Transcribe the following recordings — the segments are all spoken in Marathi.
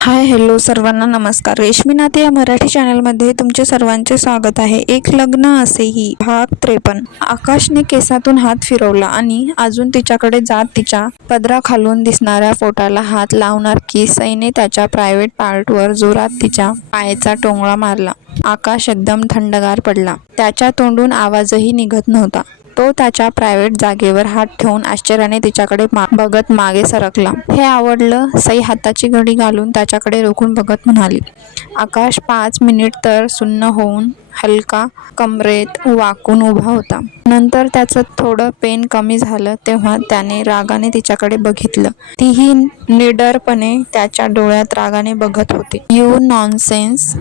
हाय हॅलो सर्वांना नमस्कार. रेशमी नाते या मराठी चॅनलमध्ये तुमचे सर्वांचे स्वागत आहे. एक लग्न असेही भाग 53. आकाशने केसातून हात फिरवला आणि अजून तिच्याकडे जात तिच्या पदराखालून दिसणाऱ्या पोटाला हात लावणार की सईने त्याच्या प्रायव्हेट पार्टवर जोरात तिच्या पायाचा टोंगळा मारला. आकाश एकदम थंडगार पडला. त्याच्या तोंडून आवाजही निघत नव्हता. तो त्याच्या प्रायव्हेट जागेवर हात ठेवून आश्चर्याने तिच्याकडे बघत मागे सरकला. हे आवडलं. सई हाताची घडी घालून त्याच्याकडे रोखून बघत म्हणाली. आकाश 5 मिनिट तर सुन्न होऊन हलका कमरेत वाकून उभा होता. नंतर त्याचं थोडं पेन कमी झालं तेव्हा त्याने रागाने तिच्याकडे बघितलं. तीही निडरपणे त्याच्या डोळ्यात रागाने बघत होती. You nonsense.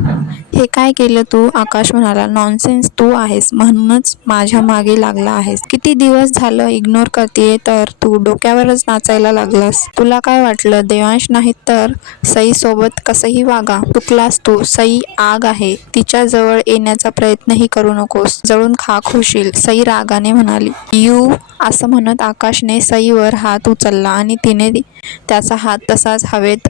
हे काय केलं तू? आकाश म्हणाला. नॉनसेन्स तू आहेस म्हणूनच माझ्या मागे लागला आहेस. किती दिवस झालं इग्नोर करतेय तर तू डोक्यावरच नाचायला लागलास. तुला काय वाटलं देवांश नाही तर सई सोबत कसंही वागा. चुकलास तू. सई आग आहे. तिच्या जवळ येण्याचा प्रयत्नही करू नकोस. जळून खाक होशील. सई रागाने म्हणाली. यू. असं म्हणत आकाशने सईवर हात उचलला आणि तिने त्याचा हात तसाच हवेत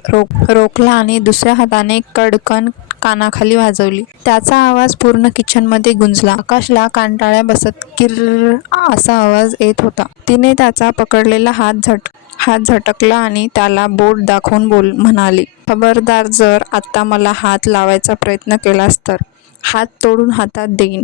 रोखला आणि दुसऱ्या हाताने कडकन कानाखाली वाजवली. त्याचा आवाज पूर्ण किचनमध्ये गुंजला. आकाशला कांटाळ्या बसत किर्र असा आवाज येत होता. तिने त्याचा पकडलेला हात झटकला आणि त्याला बोट दाखवून म्हणाली. खबरदार जर आता मला हात लावायचा प्रयत्न केलास तर हात तोडून हातात देईन.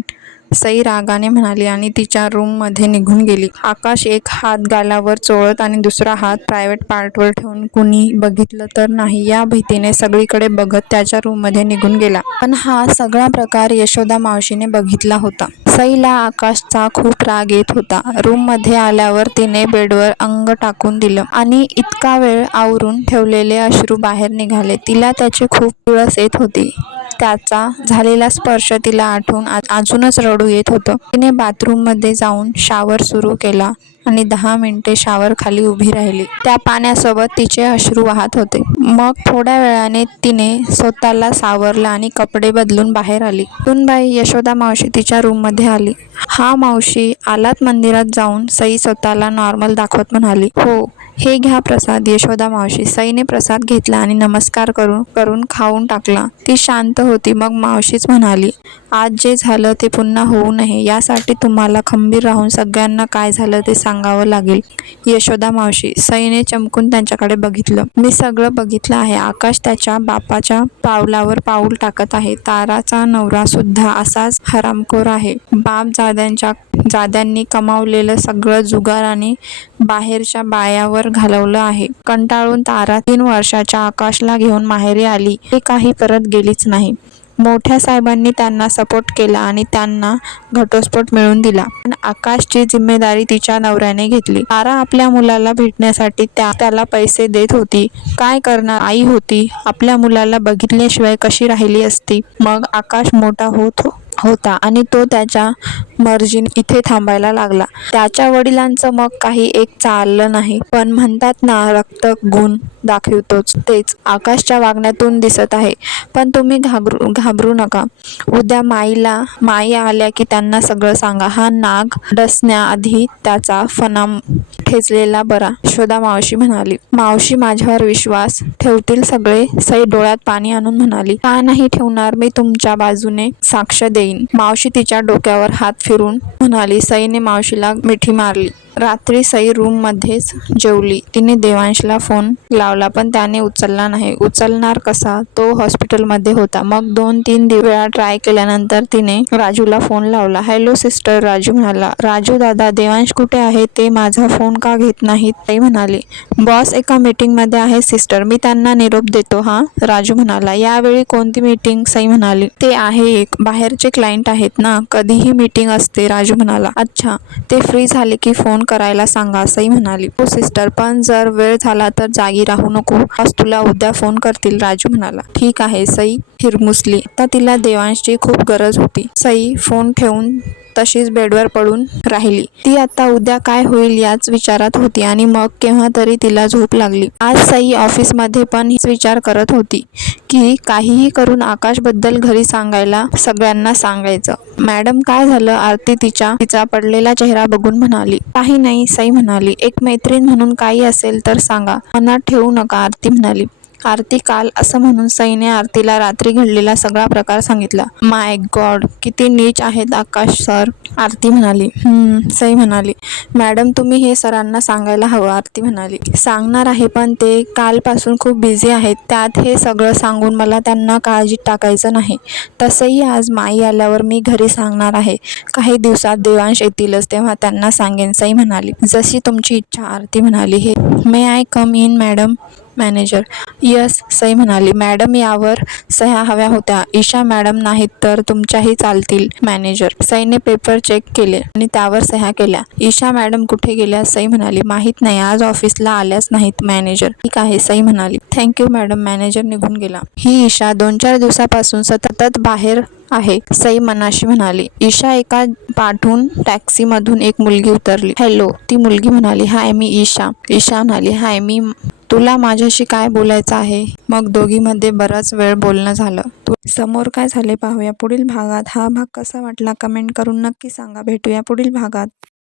सई रागाने म्हणाली आणि तिच्या रूममध्ये निघून गेली. आकाश एक हात गालावर चोळत आणि दुसरा हात प्रायव्हेट पार्टवर ठेवून कुणी बघितलं तर नाही या भीतीने सगळीकडे बघत त्याच्या रूममध्ये निघून गेला. पण हा सगळा प्रकार यशोदा मावशीने बघितला होता. सईला आकाशचा खूप राग येत होता. रूममध्ये आल्यावर तिने बेडवर अंग टाकून दिलं आणि इतका वेळ आवरून ठेवलेले अश्रू बाहेर निघाले. तिला त्याची खूप किळस येत होती. त्याचा झालेला स्पर्श तिला आठवून अजूनच रडू येत होतं. तिने बाथरूममध्ये जाऊन शॉवर सुरू केला आणि 10 मिनिटे शॉवर खाली उभी राहिली. त्या पाण्यासोबत तिचे अश्रू वाहत होते. मग थोड्या वेळाने तिने स्वतःला सावरलं आणि कपडे बदलून बाहेर आली. सुनबाई यशोदा मावशी तिच्या रूममध्ये आली. हा मावशी आलात मंदिरात जाऊन. सई स्वतःला नॉर्मल दाखवत म्हणाली. हो. हे घ्या प्रसाद. यशोदा मावशी. सईने प्रसाद घेतला आणि नमस्कार करून खाऊन टाकला. ती शांत होती. मग मावशीच म्हणाली. आज जे झालं ते पुन्हा होऊ नये यासाठी तुम्हाला खंबीर राहून सगळ्यांना काय झालं ते सांगावं लागेल. यशोदा मावशी. सईने चमकून त्यांच्याकडे बघितलं. मी सगळं बघितलं आहे. आकाश त्याच्या बापाच्या पावलावर पाऊल टाकत आहे. ताराचा नवरा सुद्धा असाच हरामखोर आहे. जाद्यांनी कमावलेलं सगळं जुगार आणि बाहेरच्या बायावर घालवलं आहे. कंटाळून तारा 3 वर्षाच्या आकाशला घेऊन माहेरी आली. ते काही परत गेलीच नाही. मोठ्या साहेबांनी त्यांना सपोर्ट केला आणि त्यांना घटस्फोट मिळवून दिला. पण आकाशची जिम्मेदारी तिच्या नवऱ्याने घेतली. तारा आपल्या मुलाला भेटण्यासाठी त्याला पैसे देत होती. काय करणार? आई होती. आपल्या मुलाला बघितल्याशिवाय कशी राहिली असती? मग आकाश मोठा होता आणि तो त्याच्या मर्जीने इथे थांबायला लागला. त्याच्या वडिलांचं मग काही एक चाललं नाही. पण म्हणतात ना रक्त गुण दाखवतोच. तेच आकाशच्या वागण्यातून दिसत आहे. पण तुम्ही घाबरू नका. उद्या माई आल्या की त्यांना सगळं सांगा. हा नाग डसण्याआधी त्याचा फणा ठेचलेला बरा. यशोदा मावशी म्हणाली. मावशी माझ्यावर विश्वास ठेवतील सगळे. सई डोळ्यात पाणी आणून म्हणाली. का नाही ठेवणार? मी तुमच्या बाजूने साक्ष देईन. मावशी तिच्या डोक्यावर हात फिरून म्हणाली. सईने मावशीला मिठी मारली. रात्री सई रूममध्येच जेवली. तिने देवांशला फोन लावला पण त्याने उचलला नाही. उचलणार कसा? तो हॉस्पिटलमध्ये होता. मग 2-3 वेळा ट्राय केल्यानंतर तिने राजूला फोन लावला. Hello sister. राजू म्हणाला. राजू दादा देवांश कुठे आहे? ते माझा फोन का घेत नाहीत? सई म्हणाली. बॉस एका मीटिंगमध्ये आहे सिस्टर. मी त्यांना निरोप देतो. हा. राजू म्हणाला. यावेळी कोणती मीटिंग? सई म्हणाली. ते आहे एक. बाहेरचे क्लायंट आहेत ना. कधीही मीटिंग असते. राजू म्हणाला. अच्छा. ते फ्री झाले की फोन करायला सांगा. सई म्हणाली. हो सिस्टर. पण जर वेळ झाला तर जागी राहू नको. बॉस तुला उद्या फोन करतील. राजू म्हणाला. ठीक आहे. सई हिरमुसली. आता तिला देवांशची खूप गरज होती. सई फोन ठेवून तशीच बेडवर पडून राहिली. ती आता उद्या काय होईल याच विचारात होती आणि मग केव्हा तरी तिला झोप लागली. आज सई ऑफिसमध्ये पण हीच विचार करत होती की काहीही करून आकाशबद्दल घरी सांगायला सगळ्यांना सांगायचं. मॅडम काय झालं? आरती तिचा पडलेला चेहरा बघून म्हणाली. काही नाही. सई म्हणाली. एक मैत्रीण म्हणून काही असेल तर सांगा. मनात ठेवू नका. आरती म्हणाली. आरती काल असं म्हणून सईने आरतीला रात्री घडलेला सगळा प्रकार सांगितला. माय गॉड, किती नीच आहेत आकाश सर, आरती म्हणाली. सई म्हणाली. मॅडम तुम्ही हे सरांना सांगायला हवं, आरती म्हणाली. सांगणार आहे, पण ते कालपासून खूप बिझी आहेत. त्यात हे सगळं सांगून मला त्यांना काळजीत टाकायचं नाही. तसंही आज माई आल्यावर मी घरी सांगणार आहे. काही दिवसात देवांश येतीलच, तेव्हा त्यांना सांगेन, सई म्हणाली. जशी तुमची इच्छा, आरती म्हणाली. हे may I come in madam, manager. Yes, Sai म्हणाली. मॅडम यावर सह्या हव्या होत्या. ईशा मॅडम नाहीत तर तुमच्याही चालतील, मॅनेजर. सईने पेपर चेक केले आणि त्यावर सह्या केल्या. ईशा मॅडम कुठे गेल्या, सई म्हणाली. माहीत नाही, आज ऑफिसला आल्याच नाहीत, मॅनेजर. ठीक आहे, सई म्हणाली. Thank you madam. मॅनेजर निघून गेला. ही ईशा 2-4 दिवसापासून सतत बाहेर आहे, सई मनाशी म्हणाली. ईशा एका पाठून टॅक्सीमधून एक मुलगी उतरली. हॅलो, ती मुलगी म्हणाली. हाय, मी ईशा. ईशा म्हणाली. हाय, तुला माझ्याशी काय बोलायचं आहे? मग दोघींमध्ये बराच वेळ बोलणं झालं. समोर काय झाले पाहूया पुढील भागात. हा भाग कसा वाटला कमेंट करून नक्की सांगा. भेटूया पुढील भागात.